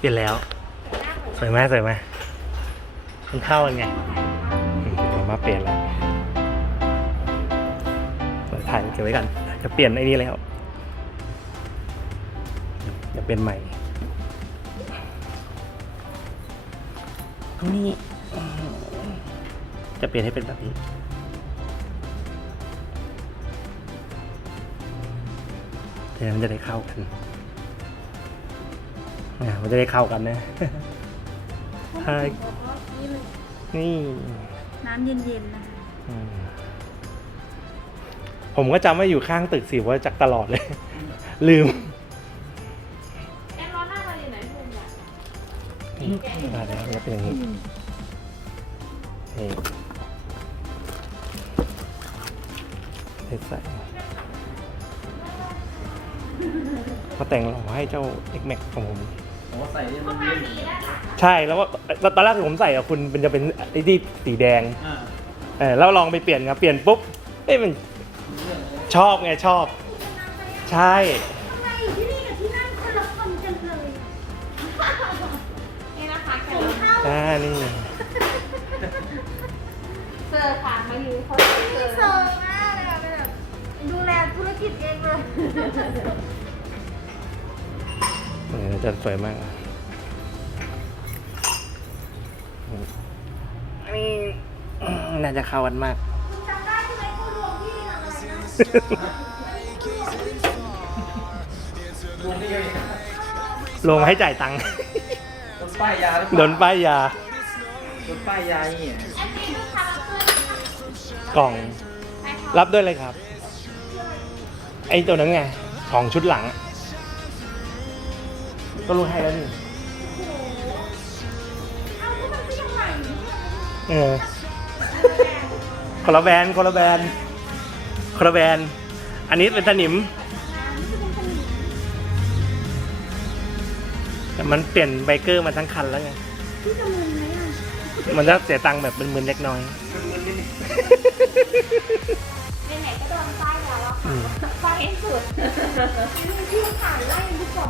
เปลี่ยนแล้ว สวยไหมสวยไหมมันเข้ากันไงอืมเดี๋ยวมาเปลี่ยนแล้วเดี๋ยวถ่ายเก็บไว้กัน จะเปลี่ยนไอ้นี่แล้วจะเป็นใหม่ตรงนี้อืมจะเปลี่ยนให้เป็นแบบนี้เดี๋ยวมันจะได้เข้ากันเนี่ยมันจะได้เข้ากันนะ ใช่ นี่เลยนี่น้ำเย็นๆนะคะอืมผมก็จำว่าอยู่ข้างตึกสิว่าจักรตลอดเลย ลืมแอนร้อนหน้ามาอยู่ไหนคุณอะนี่มาแล้วแล้วเป็นอย่างนี้นี่ใส่มาแต่งหล่อให้เจ้า X Max ของผม ผมว่าใส่เนี่ยมันเย็นใช่แล้วว่าตอนแรกที่ผมใส่อะคุณเป็นจะเป็นไอ้ที่สีแดงอ่าเออแล้วลองไปเปลี่ยนครับเปลี่ยนปุ๊บเอ้ยมันชอบไงชอบ ใช่ จะสวยมากอันนี้น่าจะเข้ากันมากจำได้ใช่ไหมคุณรวมพี่อะไรนะวงนี้ยังลงให้จ่ายตังค์ โดนป้ายยาหรือเปโดล่านป้ายยา โดนป้ายยานี่แอนตี้ลูกค้ารับเพื่อนกล่องใครคะรับด้วยเลยครับ ไอ้ตัวนั้นไง ของชุดหลังอะ ก็รู้ให้แล้วนี่ เอ้าก็มันก็ยังใหม่อยู่นี่เออคนละแบรนด์คนละแบรนด์คนละแบรนด์อันนี้เป็นสนิม แต่มันเปลี่ยนไบเกอร์มาทั้งคันแล้วไง พี่จะมึนไหมอะมันจะเสียตังค์แบบมึนๆเล็กน้อย ไหนๆก็โดนป้ายแล้วอะอืค่ะมป้ายให้สุดพี่ผ่านไล่ทุกกล่องเลยนะจ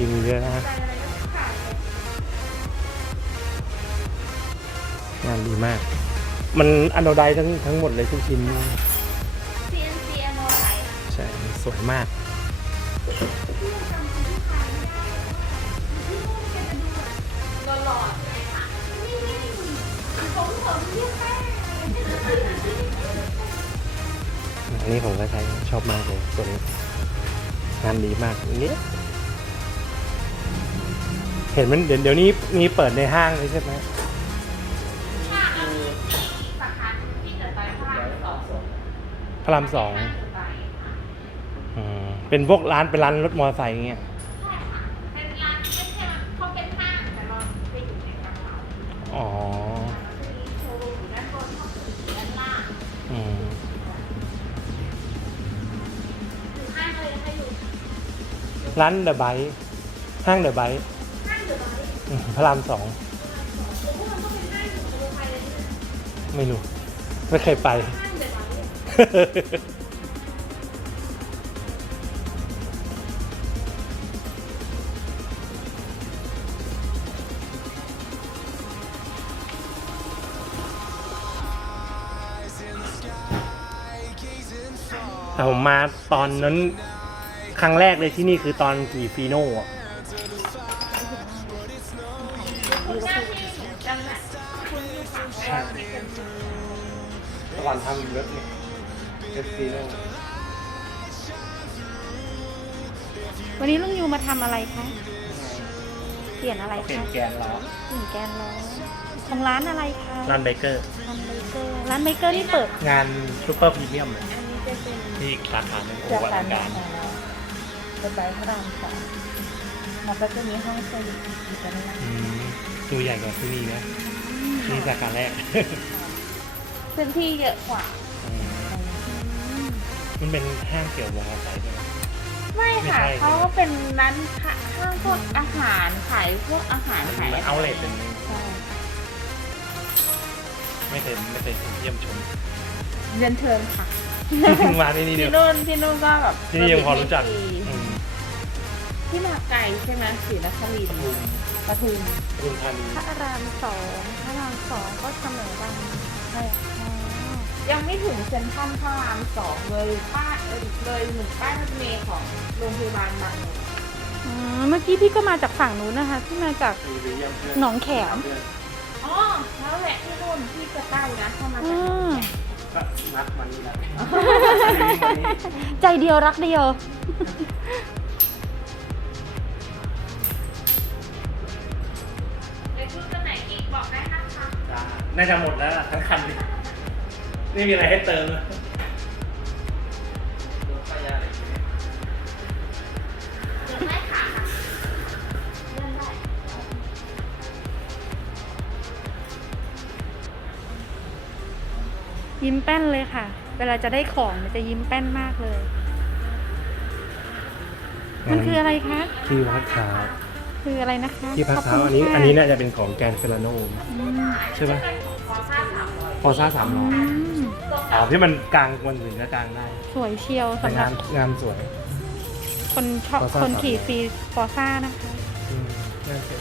ริงๆเยอะนะฮะใจอะไรก็ขายเลยงานดีมาก มันอันโดไดทั้งทั้งหมดเลยทุกชิ้น CNC อโนไลท์ใช่ สวยมากพี่ยังจำคนที่ขายไม่ได้พี่พูดแกจะดูแบบหล่อๆใช่ไหมคะนี่นี่ผมผมเรียกแม่อันนี้ผมก็ใช้ชอบมากเลยตัวนี้งานดีมากอันนี้ เห็นมันเดี๋ยวเดี๋ยวนี้มีเปิดในห้างเลยใช่ไหมค่ะสาขาที่เกิดไปพระรามสองพระรามสองอืมเป็นพวกร้านเป็นร้านรถมอเตอร์ไซค์อย่างเงี้ยใช่ค่ะเป็นร้านไม่ใช่เขาเป็นห้างแต่เราไปอยู่ในกระเป๋าอ๋อจะมีโชว์รูมอยู่ด้านบนห้องสุดด้านล่างอืมอยู่ห้างเลยนะคะอยู่ร้านเดอะไบห้างเดอะไบ พระรามสองไม่รู้ ไม่เคยไป แต่ผมมาตอนนั้น ครั้งแรกเลยที่นี่คือตอนกี่ฟีโน่อะ ก่อนทำเว็บเนี่ยเว็บฟีโน่วันนี้ลุงยูมาทำอะไรคะ เปลี่ยนอะไรเปลี่ยนคะแกนล้อเปลี่ยนแกนล้อของร้านอะไรคะร้านเบเกอร์ร้านเบเกอร์ร้านเบเกอร์ที่เปิดงานซูเปอร์พรีเมียมเลยอันนี้จะเป็นที่อีกสาขาหนึ่งโอ้จากโหอการลังการของเราจะไปพระรามสองมันก็จะมีห้องสวีทอยู่ตรงนั้นอืมดูใหญ่กว่าที่นี่นะที่นี่สาขาแรก พื้นที่เยอะกว่า อืมมันเป็นห้างเกี่ยวกับมอเตอร์ไซค์ใช่ไหม ไม่ค่ะไม่ใช่ เขาก็เป็นร้านค้าห้างพวกอาหารขายพวกอาหารขายมันเอาเลทเป็นใช่ไม่เคยไม่เคยเยี่ยมชม เรียนเชิญค่ะมาที่นี่เดียวที่นู่นที่นู่นก็แบบที่นี่ยังพอรู้จักดีอืมที่มาไกลใช่ไหมศรีนครินทร์ปทุมปทุมธานีพระอารามสองพระรามสองก็เสมอกันใช่ ยังไม่ถึงเซ็นทรัลพระรามสองเลยป้ายเอ้ยเลยหนึ่งป้ายรถเมล์ของโรงพยาบาลบางใหญ่อืมเมื่อกี้พี่ก็มาจากฝั่งนู้นนะคะที่มาจากหนองแขมอ๋อแล้วแหละที่นู่นที่จะใกล้นะเข้ามาอืจากหนองมแขมก็นัดมันนี่แหละ ใจเดียวรักเดียว น่าจะหมดแล้วล่ะทั้งคันนี่ไม่มีอะไรให้เติมแล้วรถป้ายยาเลยเดินได้ค่ะเดินได้ยิ้มแป้นเลยค่ะ เวลาจะได้ของมันจะยิ้มแป้นมากเลย มันคืออะไรคะ ที่พักเท้าคืออะไรนะคะที่พักเท้าขบอันคุณนี้ค่ะอันนี้น่าจะเป็นของแกนเฟลาโนอืมใช่ไหม เป็นของฟอร์ซ่าสามร้อยพอซ่าสามร้อยอืมตรงอ๋อกับที่มันกลางวันถึงก็กลางได้สวยเชียวแต่สำหรังาบนงานสวย คนชอบ Forza คนขี่ฟรีฟอร์ซ่านะคะอืมงานสวย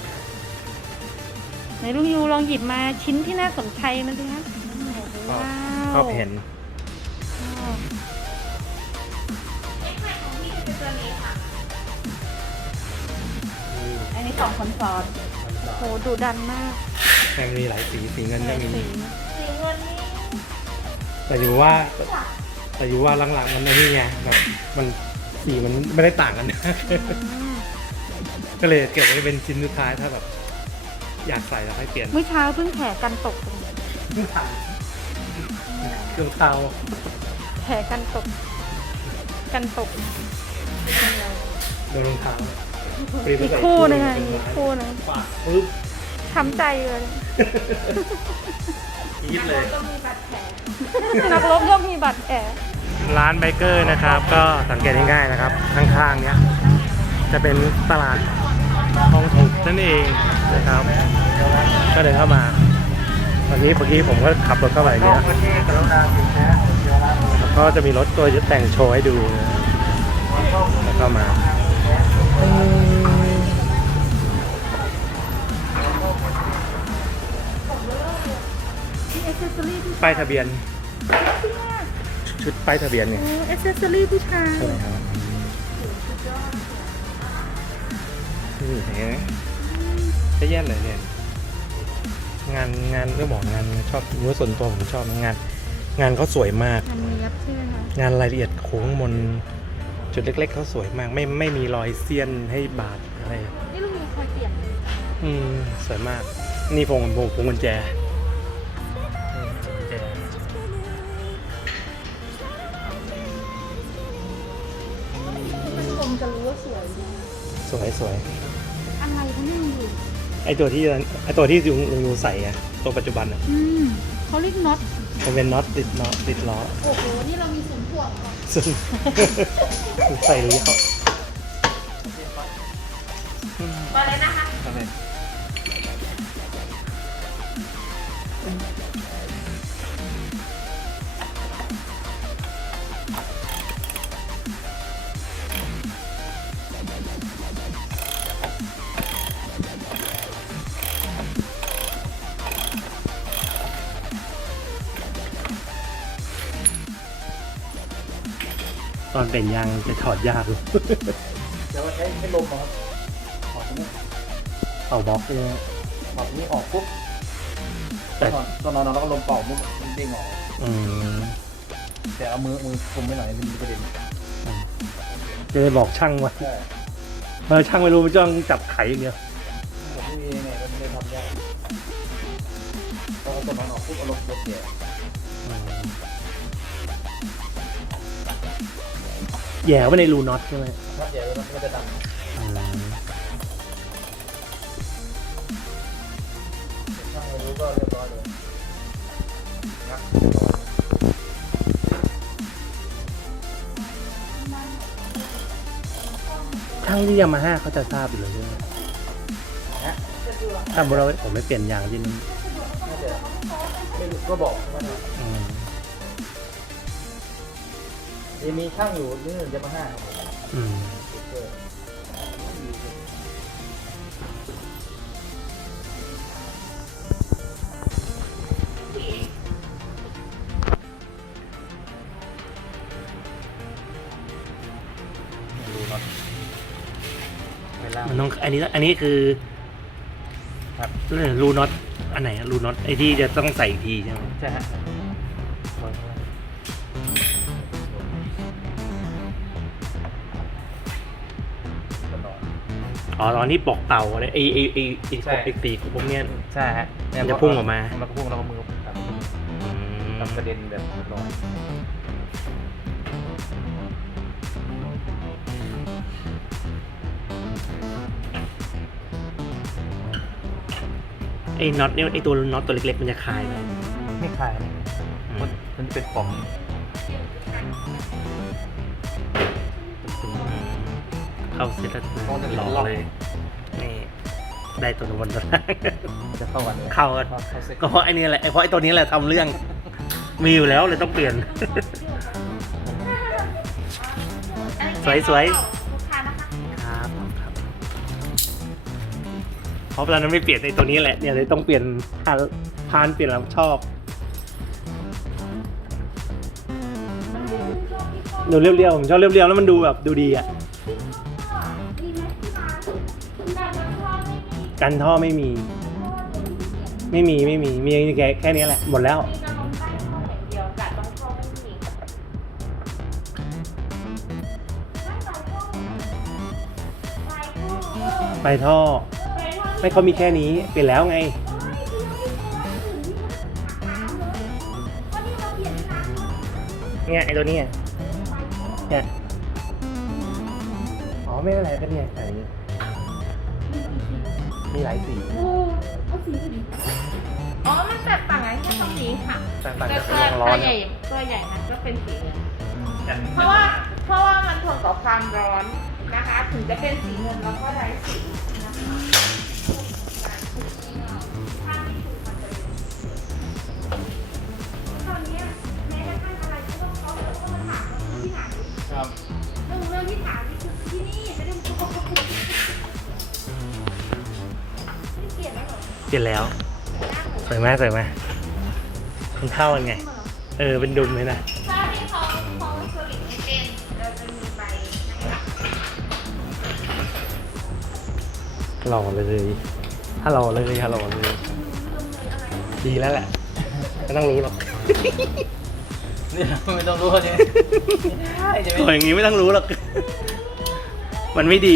ไหนลุงยูลองหยิบมาชิ้นที่น่าสนใจมาสิคะก็ว้าวก็เห็น ว้าวเอ็กไข่ของพี่คือตัวนี้ค่ะ อันนี้สองคนซ้อนโหดุดันมาก แพงมีหลายสีสีเงินก็มีสีสีเงินนี่แต่อยู่ว่าแต่อยู่ว่าหลังๆมันไอ้นี่ไงแบบมันสีมันไม่ได้ต่างกันนะอืมก็เลยเก็บไว้เป็นชิ้นสุดท้ายถ้าแบบ อยากใส่แล้วให้เปลี่ยนเมื่อเช้าเพิ่งแผลกันตกตรงนี้เครื่องเท้าแผลกันตก กันตกโดนรองเท้าอีกคู่หนึงค่ะอีกคู่หนึงปากปึ๊บช้ำใจเลย อีดเลย ก็มีบาดแผลนักรบย่อมมีบาดแผลร้านไบเกอร์นะครับ ก็สังเกตง่ายๆนะครับ ข้างๆเนี้ยจะเป็นตลาดทองถูกนั่นเองนะครับ ก็เดินเข้ามาวันนี้เมื่อกี้ผมก็ขับรถเข้าไปเนี่ยแล้วก็จะมีรถตัวแต่งโชว์ให้ดูนะแล้วก็มามีเอเซสซอรี่ผู้ป้ายทะเบียนชุดป้ายทะเบียนเนี่ยเอเซสซอรี่ผู้ชายใช่ไหมครับนี่เห็นไหมจะแย่เลยเนี่ยงานงานเรื่องบอกงานชอบรู้ส่วนตัวผมชอบงาน งานเขาสวยมาก อันนี้ยับใช่ไหมคะงานรายละเอียดโค้งมน จุดเล็ก ๆเขาสวยมาก ไม่ไม่มีรอยเสี้ยนให้บาดอะไร นี่ลุงมีคอยเปลี่ยน อืมสวยมาก นี่พวงพวงพวงกุญแจ ว่าสวยนะสวยสวยอะไรเขาเนี่ยลุงอยู่ไอตัวที่ไอตัวที่ลุงลุงยูใส่อะตัวปัจจุบันอะอืมเขาเรียกน็อตมันเป็นน็อตติดน็อตติดล้อโอ้โหนี่เรามีศูนย์ถ่วงเหรอซึ่ง ใส่เลี้ยวมาเลยนะคะต อนเป็นยางจะถอดยากเลยเดี๋ยวใช้ให้ลมครับถอดตรงนี้เอาบล็อกเลยถอดตรงนี้ออกปุ๊บแต่ตอนตอนนอนเราก็ลมเป่าปุ๊บมันเด้งออกอืมแต่เอามือมือคุมไม่หน่อยมันมีประเด็นจะได้บอกช่างว่าใช่เออช่างไม่รู้มันจ้องจับไขอย่างเดียวผมไม่มีไงมันเลยทำยากต้องเอาตัวนอนออกปุ๊บเอาลมลมเสีย แหย่ไว้ในรูน็อตใช่ไหมถ้าเสียแล้วมันจะดำอืมถ้าไม่รู้ก็เรียบร้อยเลยนะช่างที่ยามาฮ่าเขาจะทราบอยู่เลยใช่ไหมถ้าเราผมไม่เปลี่ยนยางที่นี่น่าจะไม่รู้ก็บอกว่า ยังมีข้างอยู่นี่นึงจะมาห้าครับอืมดูเนาะไปล่าง มันอันนี้อันนี้คือครับรูน็อตอันไหนรูน็อตไอที่จะต้องใส่อีกทีใช่ไหม ใช่ อ๋อตอนนี้ปอกเต่าอะไรไอไอไอไอใช่ ไอปีกของพวกเนี้ย ใช่ฮะมันจะพุ่งออกมามันก็พุ่งแล้วก็มือทอืมำทำกระเด็นแบบลอยไอน็อตเนี่ยไอตัวน็อตตัวเล็กๆมันจะคลายไหมไม่คลายนะอืมมันมันจะเป็นป่อง เข้าเซ็ตแล้วหล่อเลยนี่ได้ตัวบนตัวล่างมันจะเข้ากันเลยเข้ากันเข้าเข้าเซ็ตก็เพราะไอ้นี่แหละไอ้เพราะไอ้ตัวนี้แหละทำเรื่องมีอยู่แล้วเลยต้องเปลี่ยน สวยสวยลูกค้านะคะครับครับเพราะตอนนั้นไม่เปลี่ยนไอ้ตัวนี้แหละเนี่ยเลยต้องเปลี่ยนพานพานเปลี่ยนแล้วชอบดูเรียวๆผมชอบเรียวๆแล้วมันดูแบบดูดีอะ กันท่อไม่มี ไม่มีไม่มีมีแค่แค่นี้แหละ หมดแล้ว มีกระลงใต้ห้องอย่างเดียวแต่ต้องเข้าไม่มีไฟท่อ ไม่เขามีแค่นี้เปลี่ยนแล้วไง เนี่ยไอ้ตัวนี้ไงเนี่ยอ๋อไม่เป็นไรก็เนี่ยใส่ มีหลายสีอ๋อ มันแตกต่างกันแค่ตรงนี้ค่ะต่างๆแต่จากตัววงล้อตัวใหญ่เนี่ยตัวใหญ่นั้นก็เป็นสีเหลืองกันเพราะว่าเพราะว่ามันทนต่อความร้อนนะคะ ถึงจะเป็นสีเงินแล้วก็ไร้สีนะคะถ้าไม่ถูกมันจะเป็นตอนเนี้ยแม้กระทั่งอะไรที่ต้องเขาเขาก็มาถามว่าที่ไหน ครับ แล้วเหรอเปลี่ยนแล้ว สวยไหมสวยไหมมันเข้ากันไง เออ เป็นดุมเลยนะถ้าที่เขาเขาสลิดไม่เป็นเราจะมีใบนะคะหล่อเลยฮัลโหลเลยฮัลโหลเลย ดีแล้วแหละ ไม่ต้องรู้หรอกนี่ไม่ต้องรู้ใช่ไหมไม่ได้ใช่ไหมโอ้ยอย่างนี้ไม่ต้องรู้หรอก มันไม่ดี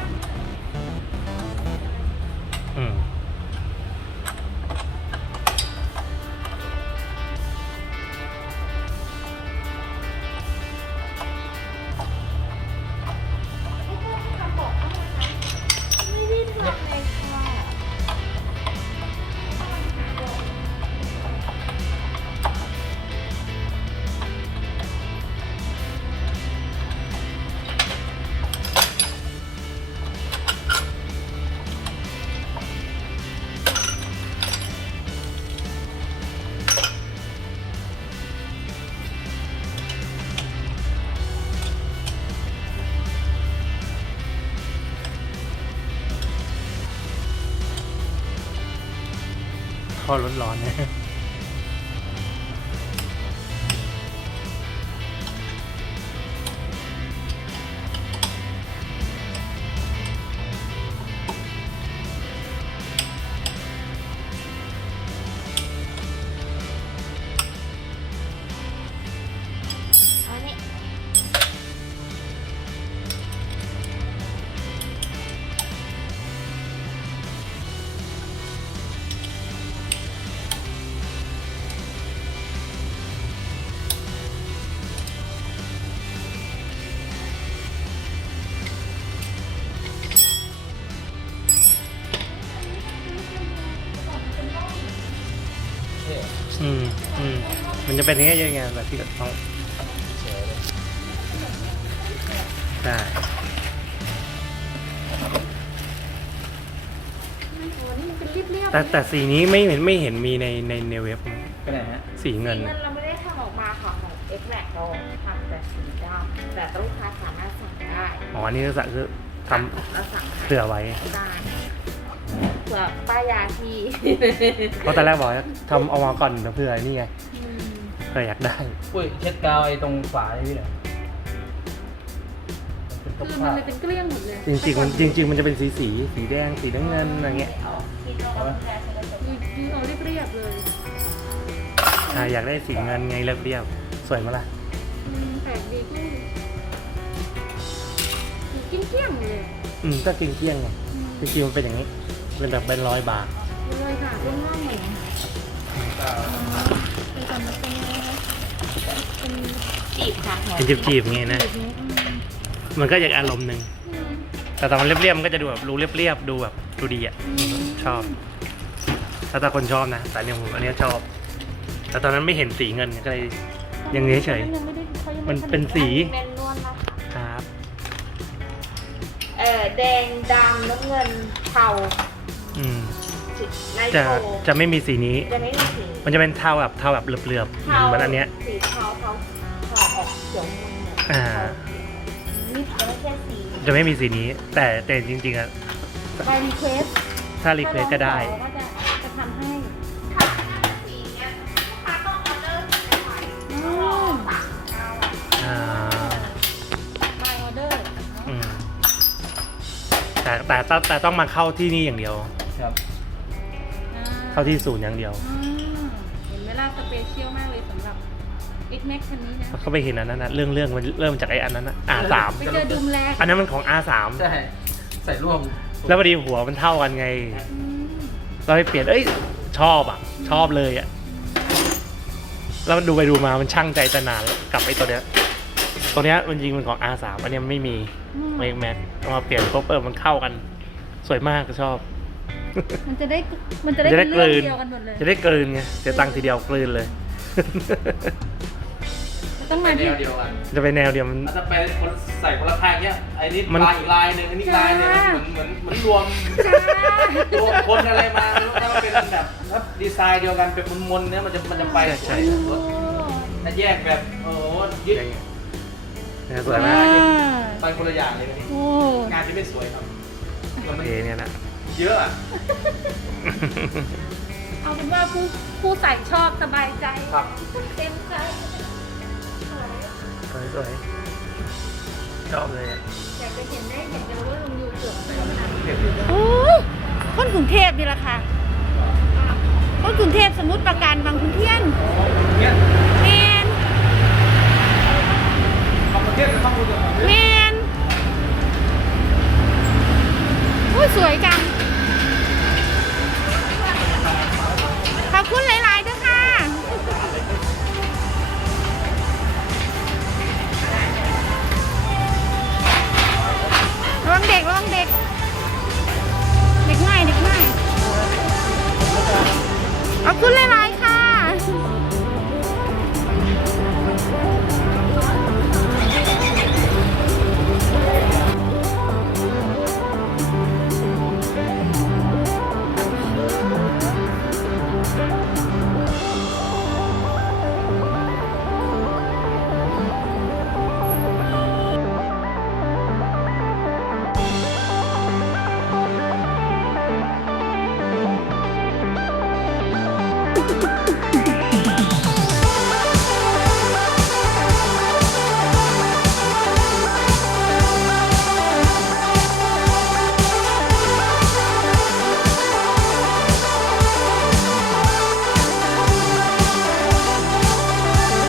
อร้อนๆนะ มันจะเป็นอย่างเงี้ยยังไงแบบที่เขาเฉยเลยใช่โอ้นี่มันเป็นเรียบๆแต่แต่สีนี้ไม่เห็นไม่เห็นมีในในในเว็บไปไหนฮะสีเงิน สีเงินเราไม่ได้ทำออกมาค่ะของ X Max เราทำแต่สีดำแต่ลูกค้าสามารถสั่งได้อ๋ออันนี้ก็สั่งคือทเราสั่งำให้เผื่อไว้ได้เผื่อป้ายยาที่เพราะตอนแรกบอกว่าทำเอามาก่อนเผื่อนี่ไง เผื่ออยากได้ อุ้ยเช็ดกาวไอ้ตรงฝานี่เหรอมันเป็นคือผ้ามันเลยเป็นเกลี้ยงหมดเลยจริงๆมันจริง ๆ มันจะเป็นสีสีสีแดงสีน้ำเงินอะไรเงี้ยคือคือเอาเรียบๆเลยอ่าอยากได้สีเงินไงเรียบเรียบๆสวยมั้ยล่ะอืมแปลกดีกุ้งคือกินเกลี้ยงเลยอืมก็เกลี้ยงๆไงอืมจริงๆมันเป็นอย่างนี้เป็นแบบเป็นร้อยบาทเลยค่ะร่องๆหน่อยเป็ นกรรมเป็นยังไงคะเป็นจีบค่ะหัวเป็นจีบๆไงนะแบบนี้อืมมันก็อยากอารมณ์หนึ่งอืมแต่ตอนมันเรียบๆมันก็จะดูแบบรู้เรียบๆดูแบบดูดีอะ ชอบ ถ้าแต่คนชอบนะแต่เนี่ยผมอันเนี้ยชอบ แต่ตอนนั้นไม่เห็นสีเงินก็เลยยังเฉยยังไม่ได้เขายังมันไได้เป็นสีแมนนวลนะคะๆครับเอ่อแดงดำน้ำเงินเทาอืม ไนจะโตรจะไม่มีสีนี้ จะไม่มีสีมันจะเป็นเทาแบบเทาแบบเหลือบๆเทาเหมือนอันเนี้ย สีเทาเทาเทาออกเขียวมันเหมือนอ่า นี่จะไม่ใช่สีจะไม่มีสีนี้ แต่แต่จริงๆอะใบรีเควสถ้ารีเควสก็ได้ก็จะจะทำให้ถ้าเป็นสีเนี้ยลูกค้าต้องออเดอร์สีใหม่อืต้องรอมสามเก้าอ่าบายออเดอร์อืมแต่แต่แต่แต่ต้องมาเข้าที่นี่อย่างเดียว ครับ เข้าที่ศูนย์อย่างเดียวเห็นไหมล่ะสเปเชียลมากเลยสำหรับ X Max คันนี้นะ เขาไปเห็นอันนั้นนะเรื่องเรื่องมันเริ่มจากไอ้อันนั้นนะ R3 ไปเจอดุมแรกอันนั้นมันของ R3 ใช่ ใส่ร่วมแล้วพอดีหัวมันเท่ากันไง อืมเราไปเปลี่ยน เอ้ย ชอบอะ ชอบเลยอะ แล้วมันดูไปดูมา มันช่างใจจะนานกับไอ้ตัวเนี้ย ตัวเนี้ยมันจริงมันของ R3 อันเนี้ยไม่มีอืมไม่แม็กเอามาเปลี่ยนปุ๊บเออมันเข้ากัน สวยมากก็ชอบ มันจะได้มันจะได้จะได้เป็นเรื่องกลืนเดียวกันหมดเลยจะได้กลืนไงเสียตังค์ทีเดียวกลืนเลย ต้องไปมาแนที่วเดียวกันจะไปแนวเดียวมันถ้าไปคนใส่คนละข้างเนี้ยไอ้นี่มัน ลายอีกลายหนึ่งอันนี้ลายหนึ่งเหมือนเหมือนเหมือนรวมจ้ารวมคนอะไรมาไม่รู้ถ้ามันเป็นแบบถ้าดีไซน์เดียวกันเป็นมนๆเนี่ยมันจะมันจะไปสวยโอ้ถ้าแยกแบบโอ้โหยึดอย่างเงี้ยเนี่ยสวยมากไปคนละอย่างเลยนี่โอ้งานที่ไม่สวยครับมันโอไม่เคเนี่ยนะ เยอะอะเอาเป็นว่าผู้ผู้ใส่ชอบสบายใจ ครับ เต็มใจสวยสวยชอบเลยอะอยากจะเห็นได้เห็นกันว่าลุงยูเกือบไปขนาดไหนเก็บอยู่โอ้ยคนกรุงเทพนี่แหละค่ะคนกรุงเทพสมมติประการบางขุนเทียนเนี่ย